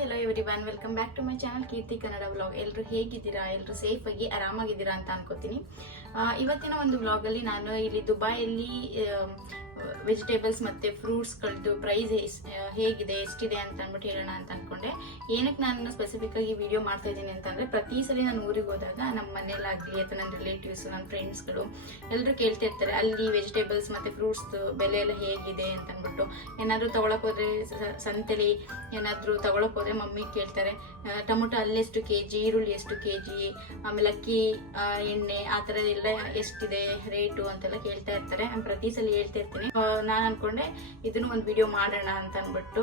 Hello everyone, welcome back to my channel Keerthi Kannada vlog. ಎಲ್ಲರೂ ಹೇಗಿದ್ದೀರಾ? ಎಲ್ಲರೂ ಸೇಫ್ ಆಗಿ ಆರಾಮಾಗಿದ್ದೀರಾ ಅಂತ ಅನ್ಕೋತೀನಿ. ಇವತ್ತಿನ ಒಂದು ವ್ಲಾಗಲ್ಲಿ ನಾನು ಇಲ್ಲಿ ದುಬೈಯಲ್ಲಿ ವೆಜಿಟೇಬಲ್ಸ್ ಮತ್ತು ಫ್ರೂಟ್ಸ್ಗಳದ್ದು ಪ್ರೈಸ್ ಹೇಗಿದೆ, ಎಷ್ಟಿದೆ ಅಂತ ಅಂದ್ಬಿಟ್ಟು ಹೇಳೋಣ ಅಂತ ಅಂದ್ಕೊಂಡೆ. ಏನಕ್ಕೆ ನಾನು ಸ್ಪೆಸಿಫಿಕ್ ಆಗಿ ವಿಡಿಯೋ ಮಾಡ್ತಾ ಇದ್ದೀನಿ ಅಂತಂದರೆ, ಪ್ರತಿ ಸಲ ನಾನು ಊರಿಗೆ ಹೋದಾಗ ನಮ್ಮ ಮನೇಲಾಗಲಿ ಅಥವಾ ನನ್ನ ರಿಲೇಟಿವ್ಸ್, ನನ್ನ ಫ್ರೆಂಡ್ಸ್ಗಳು ಎಲ್ಲರೂ ಕೇಳ್ತಾ ಇರ್ತಾರೆ ಅಲ್ಲಿ ವೆಜಿಟೇಬಲ್ಸ್ ಮತ್ತು ಫ್ರೂಟ್ಸ್ ಬೆಲೆ ಎಲ್ಲ ಹೇಗಿದೆ ಅಂತ ಅಂದ್ಬಿಟ್ಟು. ಏನಾದರೂ ತೊಗೊಳಕ್ಕೆ ಹೋದರೆ, ಸಂತೆಲಿ ಏನಾದರೂ ತೊಗೊಳಕ್ಕೆ ಹೋದರೆ ಮಮ್ಮಿ ಕೇಳ್ತಾರೆ ಟೊಮೊಟೊ ಅಲ್ಲೆಷ್ಟು ಕೆಜಿ, ಈರುಳ್ಳಿ ಎಷ್ಟು ಕೆಜಿ, ಆಮೇಲೆ ಅಕ್ಕಿ, ಎಣ್ಣೆ ಆ ಥರ ಎಲ್ಲ ಎಷ್ಟಿದೆ ರೇಟು ಅಂತೆಲ್ಲ ಕೇಳ್ತಾ ಇರ್ತಾರೆ. ನಾನು ಪ್ರತಿ ಸಲ ಹೇಳ್ತಾ ಇರ್ತೀನಿ. ನಾನು ಅನ್ಕೊಂಡೆ ಇದನ್ನು ಒಂದು ವಿಡಿಯೋ ಮಾಡೋಣ ಅಂತ ಅಂದ್ಬಿಟ್ಟು,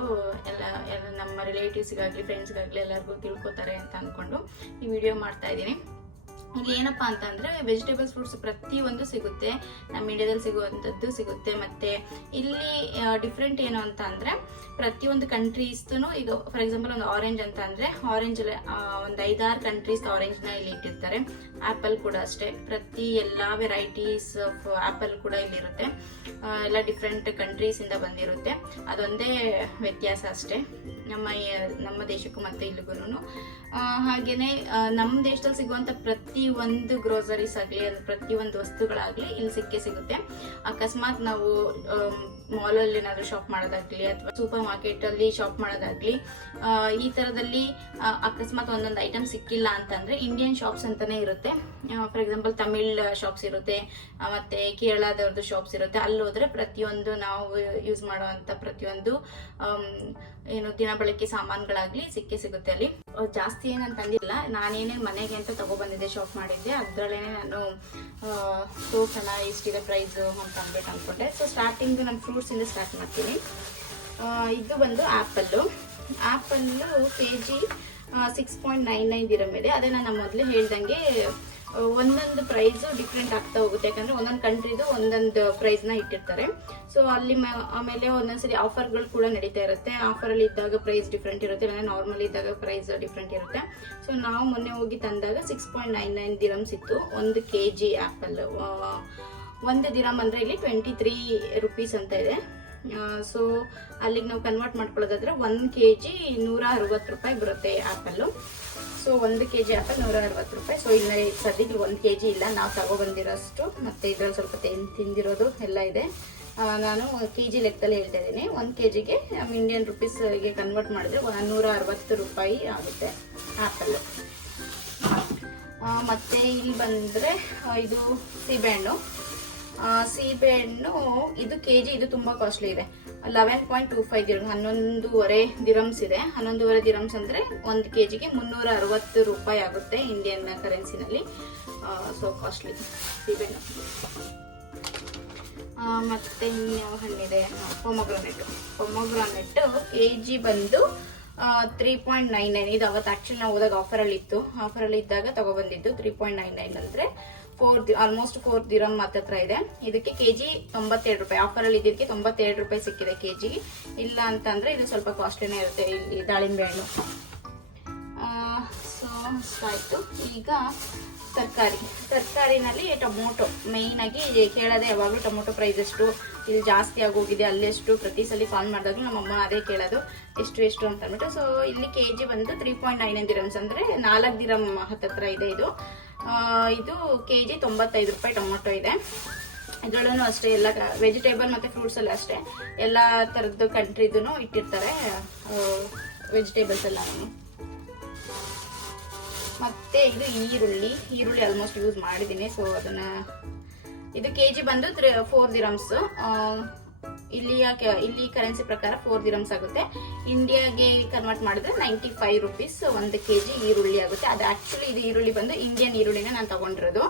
ಎಲ್ಲ ನಮ್ಮ ರಿಲೇಟಿವ್ಸ್ಗಾಗಲಿ ಫ್ರೆಂಡ್ಸ್ಗಾಗಲಿ ಎಲ್ಲರಿಗೂ ತಿಳ್ಕೊತಾರೆ ಅಂತ ಅಂದ್ಕೊಂಡು ಈ ವಿಡಿಯೋ ಮಾಡ್ತಾ ಇದ್ದೀನಿ. ಇಲ್ಲಿ ಏನಪ್ಪಾ ಅಂತಂದ್ರೆ, ವೆಜಿಟೇಬಲ್ಸ್ ಫ್ರೂಟ್ಸ್ ಪ್ರತಿಯೊಂದು ಸಿಗುತ್ತೆ, ನಮ್ಮ ಇಂಡಿಯಾದಲ್ಲಿ ಸಿಗುವಂಥದ್ದು ಸಿಗುತ್ತೆ. ಮತ್ತೆ ಇಲ್ಲಿ ಡಿಫ್ರೆಂಟ್ ಏನು ಅಂತ ಅಂದ್ರೆ, ಪ್ರತಿಯೊಂದು ಕಂಟ್ರೀಸ್ನು ಈಗ ಫಾರ್ ಎಕ್ಸಾಂಪಲ್ ಒಂದು ಆರೆಂಜ್ ಅಂತ ಅಂದ್ರೆ, ಆರೆಂಜ್ ಒಂದು 5-6 ಕಂಟ್ರೀಸ್ ಆರೆಂಜ್ನ ಇಲ್ಲಿ ಇಟ್ಟಿರ್ತಾರೆ. ಆಪಲ್ ಕೂಡ ಅಷ್ಟೇ, ಪ್ರತಿ ಎಲ್ಲಾ ವೆರೈಟೀಸ್ ಆಫ್ ಆಪಲ್ ಕೂಡ ಇಲ್ಲಿ ಇರುತ್ತೆ. ಎಲ್ಲ ಡಿಫ್ರೆಂಟ್ ಕಂಟ್ರೀಸ್ ಇಂದ ಬಂದಿರುತ್ತೆ. ಅದೊಂದೇ ವ್ಯತ್ಯಾಸ ಅಷ್ಟೇ ನಮ್ಮ ದೇಶಕ್ಕೂ ಮತ್ತೆ ಇಲ್ಲಿಗೂ. ಹಾಗೇನೆ ನಮ್ಮ ದೇಶದಲ್ಲಿ ಸಿಗುವಂತ ಪ್ರತಿ ಒಂದು ಗ್ರೋಸರೀಸ್ ಆಗಲಿ, ಪ್ರತಿಯೊಂದು ವಸ್ತುಗಳಾಗ್ಲಿ ಇಲ್ಲಿ ಸಿಗುತ್ತೆ. ಅಕಸ್ಮಾತ್ ನಾವು ಮಾಲಲ್ಲಿ ಏನಾದ್ರು ಶಾಪ್ ಮಾಡೋದಾಗ್ಲಿ ಅಥವಾ ಸೂಪರ್ ಮಾರ್ಕೆಟ್ ಅಲ್ಲಿ ಶಾಪ್ ಮಾಡೋದಾಗ್ಲಿ, ಈ ತರದಲ್ಲಿ ಅಕಸ್ಮಾತ್ ಒಂದೊಂದು ಐಟಮ್ ಸಿಕ್ಕಿಲ್ಲ ಅಂತಂದ್ರೆ ಇಂಡಿಯನ್ ಶಾಪ್ಸ್ ಅಂತಾನೆ ಇರುತ್ತೆ. ಫಾರ್ ಎಕ್ಸಾಂಪಲ್ ತಮಿಳ್ ಶಾಪ್ಸ್ ಇರುತ್ತೆ, ಮತ್ತೆ ಕೇರಳದವ್ರದ್ದು ಶಾಪ್ಸ್ ಇರುತ್ತೆ. ಅಲ್ಲಿ ಹೋದ್ರೆ ಪ್ರತಿಯೊಂದು ನಾವು ಯೂಸ್ ಮಾಡುವಂತ ಪ್ರತಿಯೊಂದು ಏನು ದಿನಬಳಕೆ ಸಾಮಾನುಗಳಾಗ್ಲಿ ಸಿಗುತ್ತೆ ಅಲ್ಲಿ. ಜಾಸ್ತಿ ಏನಂತ ಅಂದಿಲ್ಲ, ನಾನೇನೇ ಮನೆಗೆ ಅಂತ ತಗೊಬಂದಿದ್ದೆ, ಶಾಪ್ ಮಾಡಿದ್ದೆ, ಅದ್ರಲ್ಲೇನೆ ನಾನು ತೋರ್ಸೋಣ ಎಷ್ಟಿದೆ ಪ್ರೈಸು ಅಂತ ಅಂದ್ಬಿಟ್ಟು ಅನ್ಕೊಂಡೆ. ಸೊ ಸ್ಟಾರ್ಟಿಂಗ್ ನಾನು ಫ್ರೂಟ್ಸ್ ಇಂದ ಸ್ಟಾರ್ಟ್ ಮಾಡ್ತೀನಿ. ಇದು ಬಂದು ಆಪಲ್ಲು KG 6.99 ದಿರಮ್ ಇದೆ. ಅದೇ ನಾನು ಮೊದಲೇ ಹೇಳ್ದಂಗೆ ಒಂದೊಂದು ಪ್ರೈಸ್ ಡಿಫ್ರೆಂಟ್ ಆಗ್ತಾ ಹೋಗುತ್ತೆ, ಯಾಕಂದ್ರೆ ಒಂದೊಂದು ಕಂಟ್ರಿದು ಒಂದೊಂದು ಪ್ರೈಸ್ ನ ಇಟ್ಟಿರ್ತಾರೆ. ಸೊ ಅಲ್ಲಿ ಆಮೇಲೆ ಒಂದೊಂದ್ಸರಿ ಆಫರ್ಗಳು ಕೂಡ ನಡೀತಾ ಇರುತ್ತೆ. ಆಫರ್ ಅಲ್ಲಿ ಇದ್ದಾಗ ಪ್ರೈಸ್ ಡಿಫ್ರೆಂಟ್ ಇರುತ್ತೆ, ನಾರ್ಮಲ್ ಇದ್ದಾಗ ಪ್ರೈಸ್ ಡಿಫ್ರೆಂಟ್ ಇರುತ್ತೆ. ಸೊ ನಾವು ಮೊನ್ನೆ ಹೋಗಿ ತಂದಾಗ 6.99 ದಿರಮ್ಸ್ ಇತ್ತು ಒಂದು KG ಆಪಲ್. ಒಂದು ದಿರಮ್ ಅಂದ್ರೆ ಇಲ್ಲಿ 23 ರುಪೀಸ್ ಅಂತ ಇದೆ. ಸೊ ಅಲ್ಲಿಗೆ ನಾವು ಕನ್ವರ್ಟ್ ಮಾಡ್ಕೊಳ್ಳೋದಾದ್ರೆ 1 KG 160 ರೂಪಾಯಿ ಬರುತ್ತೆ ಆಪಲ್. ಸೊ 1 KG ಆಪಲ್ 160 ರೂಪಾಯಿ. ಸೊ ಇಲ್ಲ ಸದ್ಯಕ್ಕೆ 1 KG ಇಲ್ಲ, ನಾವು ತಗೊಬಂದಿರೋಷ್ಟು ಮತ್ತೆ ಇದ್ರಲ್ಲಿ ಸ್ವಲ್ಪ ತಿಂದಿರೋದು ಎಲ್ಲ ಇದೆ. ನಾನು KG ಲೆಕ್ಕದಲ್ಲಿ ಹೇಳ್ತಾ ಇದ್ದೀನಿ. 1 KGಗೆ ಇಂಡಿಯನ್ ರುಪೀಸ್ಗೆ ಕನ್ವರ್ಟ್ ಮಾಡಿದ್ರೆ 160 ರೂಪಾಯಿ ಆಗುತ್ತೆ ಆಪಲ್. ಮತ್ತೆ ಇಲ್ಲಿ ಬಂದ್ರೆ ಇದು ಸೀಬೆಹಣ್ಣು. ಇದು KG ಇದು ತುಂಬಾ ಕಾಸ್ಟ್ಲಿ ಇದೆ. 11.25 ದಿರಮ್, 11.5 ದಿರಮ್ಸ್ ಇದೆ. 11.5 ದಿರಮ್ಸ್ ಅಂದ್ರೆ 1 KGಗೆ 360 ರೂಪಾಯಿ ಆಗುತ್ತೆ ಇಂಡಿಯನ್ ಕರೆನ್ಸಿನಲ್ಲಿ. ಸೊ ಕಾಸ್ಟ್ಲಿ ಸೀಬೆಹಣ್ಣು. ಮತ್ತೆ ಇನ್ಯಾವ ಹಣ್ಣಿದೆ, ಪೊಮೊಗ್ರಾನೆಟ್ KG ಬಂದು 3.99. ಇದು ಅವತ್ತು ಆಕ್ಚುಲಿ ನಾವು ಹೋದಾಗ ಆಫರಲ್ಲಿ ಇದ್ದಾಗ ತಗೊಬಂದಿದ್ದು. 3.99 ಅಂದ್ರೆ ಆಲ್ಮೋಸ್ಟ್ 4 ದಿರಮ್ ಹತ್ರ ಇದೆ. ಇದಕ್ಕೆ KG 92 ರೂಪಾಯಿ. ಆಫರಲ್ಲಿ ಇದಕ್ಕೆ 92 ರೂಪಾಯಿ ಸಿಕ್ಕಿದೆ KG. ಇಲ್ಲ ಅಂತಂದ್ರೆ ಇದು ಸ್ವಲ್ಪ ಕಾಸ್ಟ್ಲಿನೇ ಇರುತ್ತೆ. ಇಲ್ಲಿ ದಾಳಿಂಬೆ ಹಣ್ಣು. ಸೊ ಆಯ್ತು. ಈಗ ತರಕಾರಿನಲ್ಲಿ ಟೊಮೊಟೊ ಮೇಯ್ನ್ ಆಗಿ ಕೇಳೋದೆ ಯಾವಾಗಲೂ, ಟೊಮೊಟೊ ಪ್ರೈಸ್ ಎಷ್ಟು, ಇಲ್ಲಿ ಜಾಸ್ತಿ ಆಗೋಗಿದೆ ಅಲ್ಲೆಷ್ಟು. ಪ್ರತಿ ಸಲ ಕಾಲ್ ಮಾಡಿದಾಗಲೂ ನಮ್ಮಮ್ಮ ಅದೇ ಕೇಳೋದು, ಎಷ್ಟು ಅಂತ ಅಂದ್ಬಿಟ್ಟು. ಸೊ ಇಲ್ಲಿ KG ಬಂದು 3.99 ದಿರಮ್ಸ್ ಅಂದ್ರೆ 4 ದಿರಮ್ ಹತ್ರ ಇದೆ ಇದು. ಇದು KG 95 ರೂಪಾಯಿ ಟೊಮೊಟೊ ಇದೆ. ಇದ್ರಲ್ಲೂ ಅಷ್ಟೇ, ಎಲ್ಲ ವೆಜಿಟೇಬಲ್ ಮತ್ತೆ ಫ್ರೂಟ್ಸ್ ಎಲ್ಲ ಅಷ್ಟೇ, ಎಲ್ಲ ತರದ್ದು ಕಂಟ್ರಿದೂ ಇಟ್ಟಿರ್ತಾರೆ ವೆಜಿಟೇಬಲ್ಸ್ ಎಲ್ಲ. ಮತ್ತೆ ಇದು ಈರುಳ್ಳಿ ಆಲ್ಮೋಸ್ಟ್ ಯೂಸ್ ಮಾಡಿದ್ದೀನಿ. ಸೊ ಅದನ್ನ ಇದು KG ಬಂದು 4 ದಿರಮ್ಸ್. ಇಲ್ಲಿ ಕರೆನ್ಸಿ ಪ್ರಕಾರ 4 ದಿರಮ್ಸ್ ಆಗುತ್ತೆ. ಇಂಡಿಯಾಗೆ ಕನ್ವರ್ಟ್ ಮಾಡಿದ್ರೆ 95 ರುಪೀಸ್ 1 KG ಈರುಳ್ಳಿ ಆಗುತ್ತೆ. ಅದು ಆಕ್ಚುಲಿ ಇದು ಈರುಳ್ಳಿ ಬಂದು ಇಂಡಿಯನ್ ಈರುಳ್ಳಿನ ನಾನು ತಗೊಂಡಿರೋದು.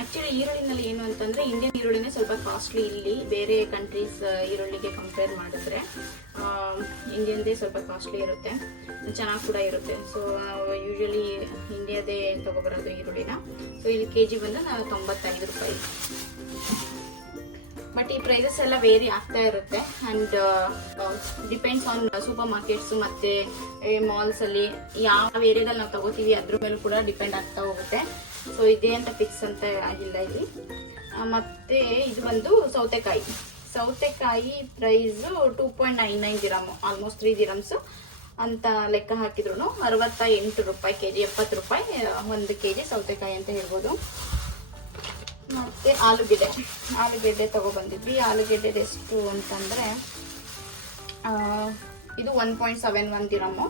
ಆಕ್ಚುಲಿ ಈರುಳ್ಳಿನಲ್ಲಿ ಏನು ಅಂತಂದ್ರೆ, ಇಂಡಿಯನ್ ಈರುಳ್ಳಿನೇ ಸ್ವಲ್ಪ ಕಾಸ್ಟ್ಲಿ ಇಲ್ಲಿ, ಬೇರೆ ಕಂಟ್ರೀಸ್ ಈರುಳ್ಳಿಗೆ ಕಂಪೇರ್ ಮಾಡಿದ್ರೆ ಇಂಡಿಯನ್ದೇ ಸ್ವಲ್ಪ ಕಾಸ್ಟ್ಲಿ ಇರುತ್ತೆ, ಚೆನ್ನಾಗಿ ಕೂಡ ಇರುತ್ತೆ. ಸೊ ನಾವು ಯೂಶಲಿ ಇಂಡಿಯಾದೇ ತಗೊಬರೋದು ಈರುಳ್ಳಿನ. ಸೊ ಇಲ್ಲಿ KG ಬಂದು 95 ರೂಪಾಯಿ. ಬಟ್ ಈ ಪ್ರೈಸಸ್ ಎಲ್ಲ ವೇರಿ ಆಗ್ತಾ ಇರುತ್ತೆ. And depends on super markets ಮತ್ತೆ ಮಾಲ್ಸ್ ಅಲ್ಲಿ ಯಾವ ಏರಿಯಾದಲ್ಲಿ ನಾವು ತಗೋತೀವಿ ಅದ್ರ ಮೇಲೆ ಕೂಡ ಡಿಪೆಂಡ್ ಆಗ್ತಾ ಹೋಗುತ್ತೆ. ಸೊ ಇದೇ ಅಂತ ಫಿಕ್ಸ್ ಅಂತ ಆಗಿಲ್ಲ ಇಲ್ಲಿ. ಮತ್ತೆ ಇದು ಬಂದು ಸೌತೆಕಾಯಿ ಪ್ರೈಸ್ 2.99 ದಿರಮ್, ಆಲ್ಮೋಸ್ಟ್ 3 ದಿರಮ್ಸ್. ಅಂತ ಲೆಕ್ಕ ಹಾಕಿದ್ರು 68 ರೂಪಾಯಿ ಕೆಜಿ, 70 ರೂಪಾಯಿ 1 ಕೆಜಿ ಸೌತೆಕಾಯಿ ಅಂತ ಹೇಳ್ಬೋದು. ಮತ್ತೆ ಆಲೂಗೆಡ್ಡೆ ತಗೊಬಂದಿದ್ವಿ. ಆಲೂಗೆಡ್ಡೆ ಎಷ್ಟು ಅಂತಂದ್ರೆ ಇದು 1.71 ದಿರಮ್ಮು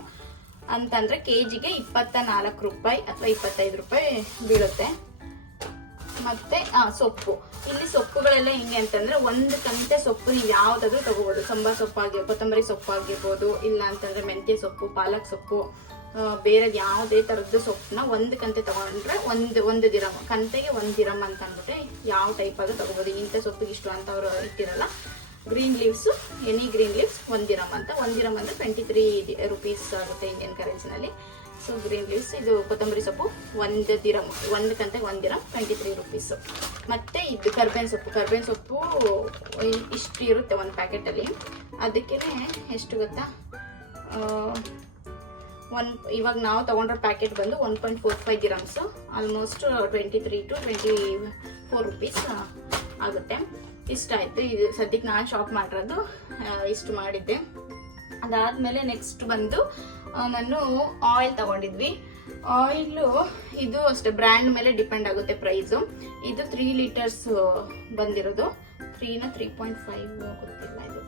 ಅಂತಂದ್ರೆ ಕೆಜಿಗೆ 24 ರೂಪಾಯಿ ಅಥವಾ 25 ರೂಪಾಯಿ ಬೀಳುತ್ತೆ. ಮತ್ತೆ ಸೊಪ್ಪು, ಇಲ್ಲಿ ಸೊಪ್ಪುಗಳೆಲ್ಲ ಹೆಂಗೆ ಅಂತಂದ್ರೆ ಒಂದು ಕಂತೆ ಸೊಪ್ಪು ನೀವು ಯಾವ್ದಾದ್ರು ತಗೋಬಹುದು. ಸಾಂಬಾರ್ ಸೊಪ್ಪು ಕೊತ್ತಂಬರಿ ಸೊಪ್ಪು ಆಗಿರ್ಬೋದು, ಇಲ್ಲ ಅಂತಂದ್ರೆ ಮೆಂತ್ಯ ಸೊಪ್ಪು, ಪಾಲಕ್ ಸೊಪ್ಪು, ಬೇರೆ ಯಾವುದೇ ತರದ್ದು ಸೊಪ್ಪನ್ನ ಒಂದು ಕಂತೆ ತಗೊಂಡ್ರೆ ಒಂದು ದಿರಮ್, ಕಂತೆಗೆ 1 ದಿರಮ್ ಅಂತ ಅಂದ್ಬಿಟ್ಟು ಯಾವ ಟೈಪ್ ಆದ್ರೂ ತಗೋಬಹುದು. ಇಂಥ ಸೊಪ್ಪಿಗೆ ಇಷ್ಟು ಅಂತ ಅವರು ಇಟ್ಟಿರಲ್ಲ. Green leaves, any green leaves 1 dirham ಅಂತ. 1 ದಿರಮ್ ಅಂದ್ರೆ 23 ರೂಪೀಸ್ ಆಗುತ್ತೆ ಇಂಡಿಯನ್ ಕರೆನ್ಸಿನಲ್ಲಿ. ಸೊ ಗ್ರೀನ್ ಲೀವ್ಸ್, ಇದು ಕೊತ್ತಂಬರಿ ಸೊಪ್ಪು 1 ದಿರಮ್, 1 ಕಂತೆಗೆ 1 ದಿರಮ್ 23 ರೂಪೀಸ್. ಮತ್ತೆ ಇದು ಕರ್ಬೇವಿನ ಸೊಪ್ಪು ಇಷ್ಟು ಇರುತ್ತೆ ಒಂದು ಪ್ಯಾಕೆಟಲ್ಲಿ. ಅದಕ್ಕೆ ಎಷ್ಟು ಗೊತ್ತಾ, ಇವಾಗ ನಾವು ತಗೊಂಡ್ರ ಪ್ಯಾಕೆಟ್ ಬಂದು 1.45 ದಿರಮ್ಸ್, ಆಲ್ಮೋಸ್ಟ್ 23 to 24 ರೂಪೀಸ್ ಆಗುತ್ತೆ. ಇಷ್ಟ ಆಯ್ತು. ಇದು ಸದ್ಯಕ್ಕೆ ನಾನು ಶಾಪ್ ಮಾಡಿರೋದು ಇಷ್ಟು ಮಾಡಿದ್ದೆ. ಅದಾದ್ಮೇಲೆ ನೆಕ್ಸ್ಟ್ ಬಂದು ನಾನು ಆಯಿಲ್ ತಗೊಂಡಿದ್ವಿ. ಆಯಿಲು ಇದು ಅಷ್ಟೇ ಬ್ರ್ಯಾಂಡ್ ಮೇಲೆ ಡಿಪೆಂಡ್ ಆಗುತ್ತೆ ಪ್ರೈಸು. ಇದು 3 ಲೀಟರ್ಸ್ ಬಂದಿರೋದು, 3.5 ಗೊತ್ತಿಲ್ಲ, ಇದು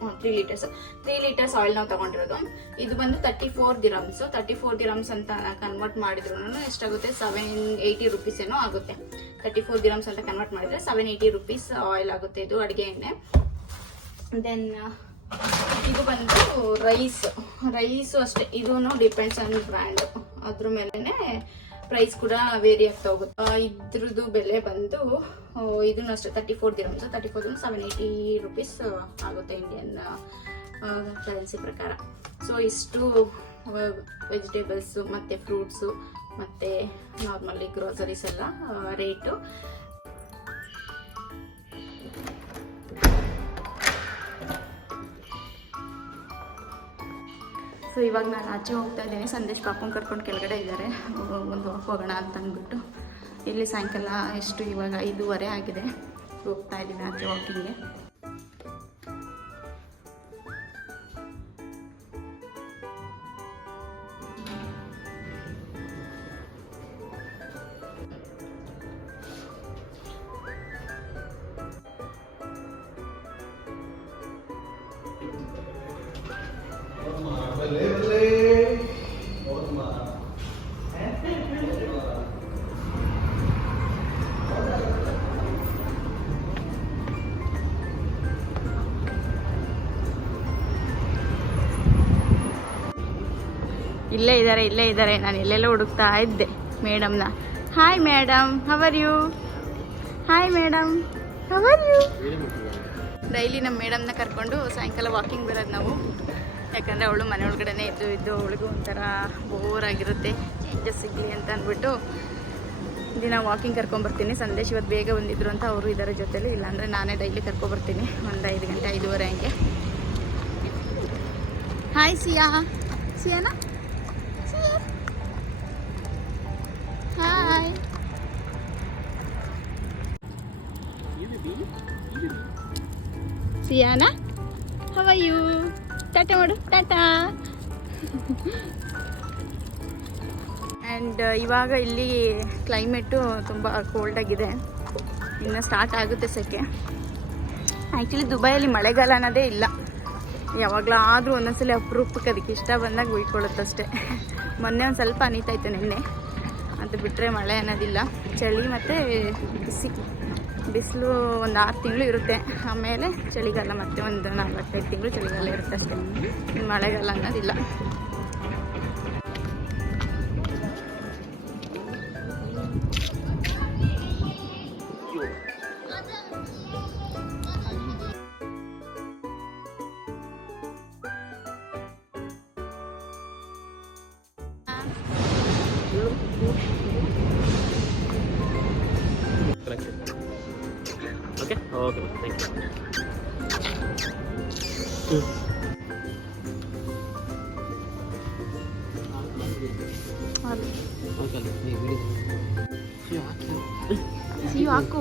3 ಲೀಟರ್ಸ್ ಆಯಿಲ್ ನಾವು ತಗೊಂಡಿರೋದು. ಇದು ಬಂದು 34 ದಿರಮ್ಸ್ ಅಂತ ಕನ್ವರ್ಟ್ ಮಾಡಿದ್ರು ಎಷ್ಟಾಗುತ್ತೆ, 780 ರೂಪೀಸ್ ಏನೋ ಆಗುತ್ತೆ. 34 ದಿರಮ್ಸ್ ಅಂತ ಕನ್ವರ್ಟ್ ಮಾಡಿದ್ರೆ 780 ರೂಪೀಸ್ ಆಯಿಲ್ ಆಗುತ್ತೆ ಇದು ಅಡುಗೆ ಎಣ್ಣೆ. ದೆನ್ ಇದು ಬಂದು ರೈಸು ಅಷ್ಟೇ, ಇದೂ ಡಿಪೆಂಡ್ಸ್ ಆನ್ ಬ್ರ್ಯಾಂಡ್, ಅದ್ರ ಮೇಲೆನೆ ಪ್ರೈಸ್ ಕೂಡ ವೇರಿ ಆಗ್ತಾ ಹೋಗುತ್ತೆ. ಇದ್ರದ್ದು ಬೆಲೆ ಬಂದು ಇದನ್ನು ಅಷ್ಟೇ 34 ದಿರಮ್ಸ್ 780 ರೂಪೀಸ್ ಆಗುತ್ತೆ ಇಂಡಿಯನ್ ಕರೆನ್ಸಿ ಪ್ರಕಾರ. ಸೊ ಇಷ್ಟು ವೆಜಿಟೇಬಲ್ಸು ಮತ್ತು ಫ್ರೂಟ್ಸು ಮತ್ತು ನಾರ್ಮಲಿ ಗ್ರೋಸರೀಸ್ ಎಲ್ಲ ರೇಟು. ಸೊ ಇವಾಗ ನಾನು ಆಚೆ ಹೋಗ್ತಾ ಇದ್ದೀನಿ. ಸಂದೇಶ್ ಪಾಪನ್ ಕರ್ಕೊಂಡು ಕೆಳಗಡೆ ಇದ್ದಾರೆ, ಒಂದು ವಾಕ್ ಹೋಗೋಣ ಅಂತ ಅಂದ್ಬಿಟ್ಟು. ಇಲ್ಲಿ ಸಾಯಂಕಾಲ ಎಷ್ಟು ಇವಾಗ 5:15 ಆಗಿದೆ. ಹೋಗ್ತಾ ಇದ್ದೀನಿ ಆಚೆ ವಾಕಿಂಗ್ಗೆ. ಇಲ್ಲೇ ಇದ್ದಾರೆ. ನಾನು ಎಲ್ಲೆಲ್ಲ ಹುಡುಕ್ತಾ ಇದ್ದೆ ಮೇಡಮ್ನ. Hi madam, how are you? Hi madam, how are you? Daily ನಮ್ಮ ಮೇಡಮ್ನ ಕರ್ಕೊಂಡು ಸಾಯಂಕಾಲ ವಾಕಿಂಗ್ ಬರೋದು ನಾವು. ಯಾಕಂದರೆ ಅವಳು ಮನೆ ಒಳಗಡೆ ಇದ್ದು ಅವಳಿಗೂ ಒಂಥರ ಬೋರ್ ಆಗಿರುತ್ತೆ, ಚೇಂಜಸ್ ಸಿಗಲಿ ಅಂತ ಅಂದ್ಬಿಟ್ಟು ದಿನ ವಾಕಿಂಗ್ ಕರ್ಕೊಂಬರ್ತೀನಿ. ಸಂದೇಶ್ ಇವತ್ತು ಬೇಗ ಬಂದಿದ್ರು ಅಂತ ಅವರು ಇದರ ಜೊತೆಲಿ, ಇಲ್ಲಾಂದರೆ ನಾನೇ ಡೈಲಿ ಕರ್ಕೊಬರ್ತೀನಿ ಒಂದು 5 ಗಂಟೆ 5:15 ಹಂಗೆ. Hi Siyana, hi. Siyana, how are you? ಟಾಟಾ ಮಾಡು, ಟಾಟಾ. ಆ್ಯಂಡ್ ಇವಾಗ ಇಲ್ಲಿ ಕ್ಲೈಮೇಟು ತುಂಬ ಕೋಲ್ಡ್ ಆಗಿದೆ, ಇನ್ನು ಸ್ಟಾರ್ಟ್ ಆಗುತ್ತೆ ಸೆಕೆ. ಆ್ಯಕ್ಚುಲಿ ದುಬೈಯಲ್ಲಿ ಮಳೆಗಾಲ ಅನ್ನೋದೇ ಇಲ್ಲ, ಯಾವಾಗಲಾದರೂ ಒಂದೊಂದ್ಸಲ ಅಪರೂಪಕ್ಕೆ ಅದಕ್ಕೆ ಇಷ್ಟ ಬಂದಾಗ ಉಯ್ಕೊಳ್ಳುತ್ತಷ್ಟೇ. ಮೊನ್ನೆ ಒಂದು ಸ್ವಲ್ಪ ಅನಿತಾಯಿತು ನಿನ್ನೆ, ಅದು ಬಿಟ್ಟರೆ ಮಳೆ ಅನ್ನೋದಿಲ್ಲ. ಚಳಿ ಮತ್ತು ಬಿಸಿಲು ಒಂದು 6 ತಿಂಗಳು ಇರುತ್ತೆ. ಆಮೇಲೆ ಚಳಿಗಾಲ ಮತ್ತೆ ಒಂದು 4-5 ತಿಂಗಳು ಚಳಿಗಾಲ ಇರುತ್ತೆ ಅಷ್ಟೇ. ಮಳೆಗಾಲ ಅನ್ನೋದಿಲ್ಲ. Okay, thank you. See you, Aku.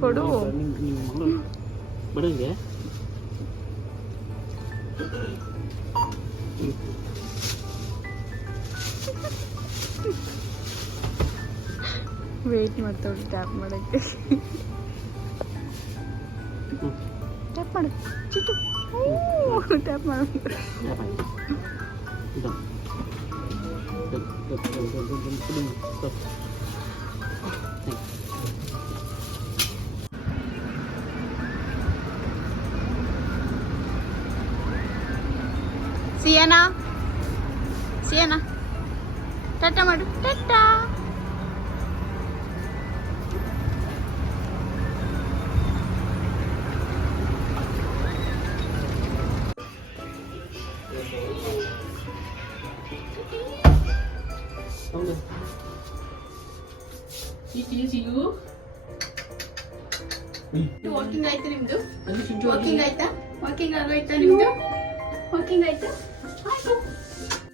ಕೊಡು ಬಡಂಗೆ ವೇಟ್ ಮಾಡ್ತಾವ್ರಿ ಟ್ಯಾಪ್ ಮಾಡೋಕ್ಕೆ. ಟ್ಯಾಪ್ ಮಾಡು ಚಿಟ್ಟು, ಟ್ಯಾಪ್ ಮಾಡು. ಸಿಯಾನಾ ಸಿಯಾನಾ ಟಾಟಾ ಮಾಡು, ಟಾಟಾ. ವಾಕಿಂಗ್ ಆಯ್ತಾ ನಿಮ್ದು? ವಾಕಿಂಗ್ ಆಯ್ತಾ? ವಾಕಿಂಗ್ ಆಗೋಯ್ತಾ ನಿಮ್ದು? ವಾಕಿಂಗ್ ಆಯ್ತಾ? ಆಯ್ತು.